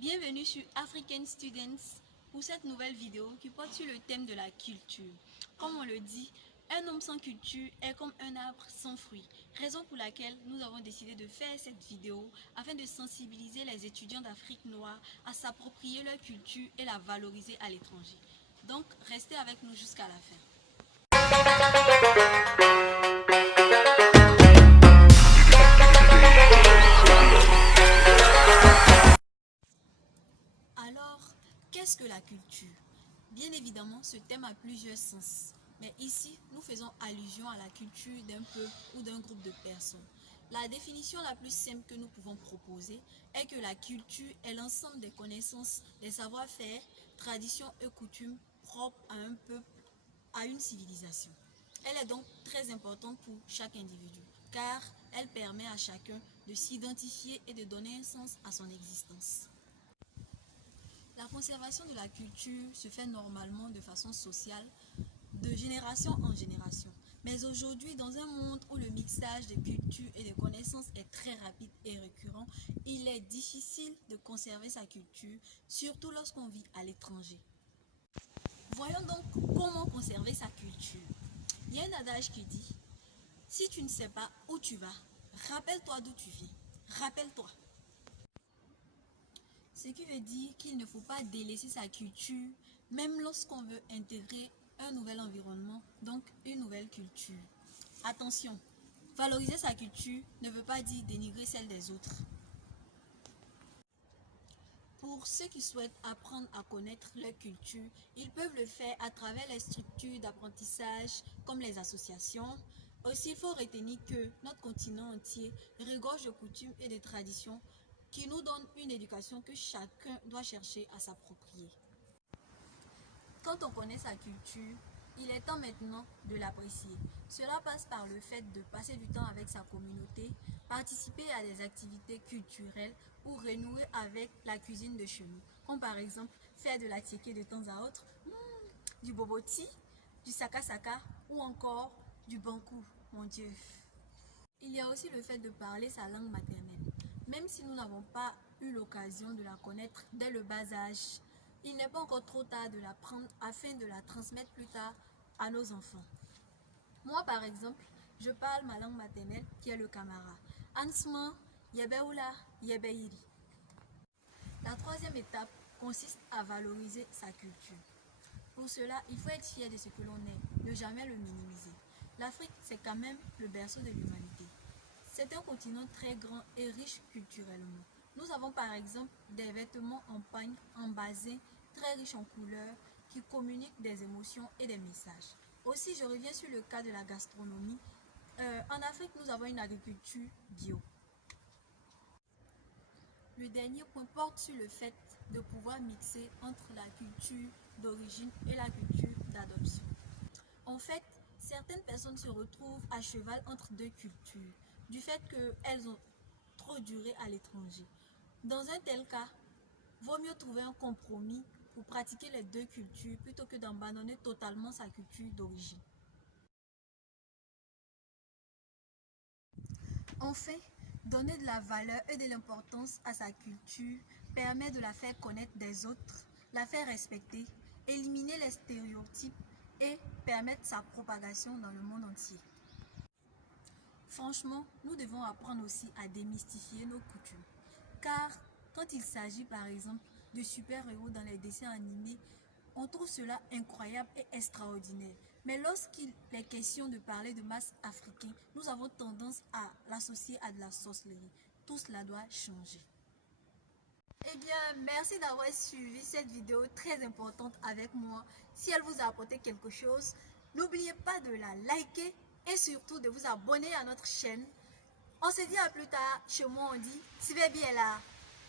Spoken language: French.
Bienvenue sur African Students pour cette nouvelle vidéo qui porte sur le thème de la culture. Comme on le dit, un homme sans culture est comme un arbre sans fruits. Raison pour laquelle nous avons décidé de faire cette vidéo afin de sensibiliser les étudiants d'Afrique noire à s'approprier leur culture et la valoriser à l'étranger. Donc, restez avec nous jusqu'à la fin. Alors, qu'est-ce que la culture? Bien évidemment, ce thème a plusieurs sens. Mais ici, nous faisons allusion à la culture d'un peuple ou d'un groupe de personnes. La définition la plus simple que nous pouvons proposer est que la culture est l'ensemble des connaissances, des savoir-faire, traditions et coutumes propres à un peuple, à une civilisation. Elle est donc très importante pour chaque individu, car elle permet à chacun de s'identifier et de donner un sens à son existence. La conservation de la culture se fait normalement de façon sociale, de génération en génération. Mais aujourd'hui, dans un monde où le mixage de cultures et de connaissances est très rapide et récurrent, il est difficile de conserver sa culture, surtout lorsqu'on vit à l'étranger. Voyons donc comment conserver sa culture. Il y a un adage qui dit, si tu ne sais pas où tu vas, rappelle-toi d'où tu viens. Rappelle-toi. Ce qui veut dire qu'il ne faut pas délaisser sa culture, même lorsqu'on veut intégrer un nouvel environnement, donc une nouvelle culture. Attention, valoriser sa culture ne veut pas dire dénigrer celle des autres. Pour ceux qui souhaitent apprendre à connaître leur culture, ils peuvent le faire à travers les structures d'apprentissage comme les associations. Aussi, il faut retenir que notre continent entier regorge de coutumes et de traditions qui nous donnent une éducation que chacun doit chercher à s'approprier. Quand on connaît sa culture, il est temps maintenant de l'apprécier. Cela passe par le fait de passer du temps avec sa communauté, participer à des activités culturelles ou renouer avec la cuisine de chez nous. Comme par exemple faire de la tiéké de temps à autre, du boboti, du saka-saka ou encore du bankou, mon Dieu. Il y a aussi le fait de parler sa langue maternelle. Même si nous n'avons pas eu l'occasion de la connaître dès le bas âge, il n'est pas encore trop tard de l'apprendre afin de la transmettre plus tard à nos enfants. Moi, par exemple, je parle ma langue maternelle qui est le Kamara. Ansma, Yebeoula, Yebeiri. La troisième étape consiste à valoriser sa culture. Pour cela, il faut être fier de ce que l'on est, ne jamais le minimiser. L'Afrique, c'est quand même le berceau de l'humanité. C'est un continent très grand et riche culturellement. Nous avons par exemple des vêtements en pagne, en basin, très riches en couleurs, qui communiquent des émotions et des messages. Aussi, je reviens sur le cas de la gastronomie. En Afrique, nous avons une agriculture bio. Le dernier point porte sur le fait de pouvoir mixer entre la culture d'origine et la culture d'adoption. En fait, certaines personnes se retrouvent à cheval entre deux cultures, du fait qu'elles ont trop duré à l'étranger. Dans un tel cas, vaut mieux trouver un compromis pour pratiquer les deux cultures plutôt que d'abandonner totalement sa culture d'origine. Enfin, donner de la valeur et de l'importance à sa culture permet de la faire connaître des autres, la faire respecter, éliminer les stéréotypes et permettre sa propagation dans le monde entier. Franchement, nous devons apprendre aussi à démystifier nos coutumes. Car quand il s'agit par exemple de super-héros dans les dessins animés, on trouve cela incroyable et extraordinaire. Mais lorsqu'il est question de parler de masques africains, nous avons tendance à l'associer à de la sorcellerie. Tout cela doit changer. Eh bien, merci d'avoir suivi cette vidéo très importante avec moi. Si elle vous a apporté quelque chose, n'oubliez pas de la liker et surtout de vous abonner à notre chaîne. On se dit à plus tard. Chez moi, on dit, si bien là.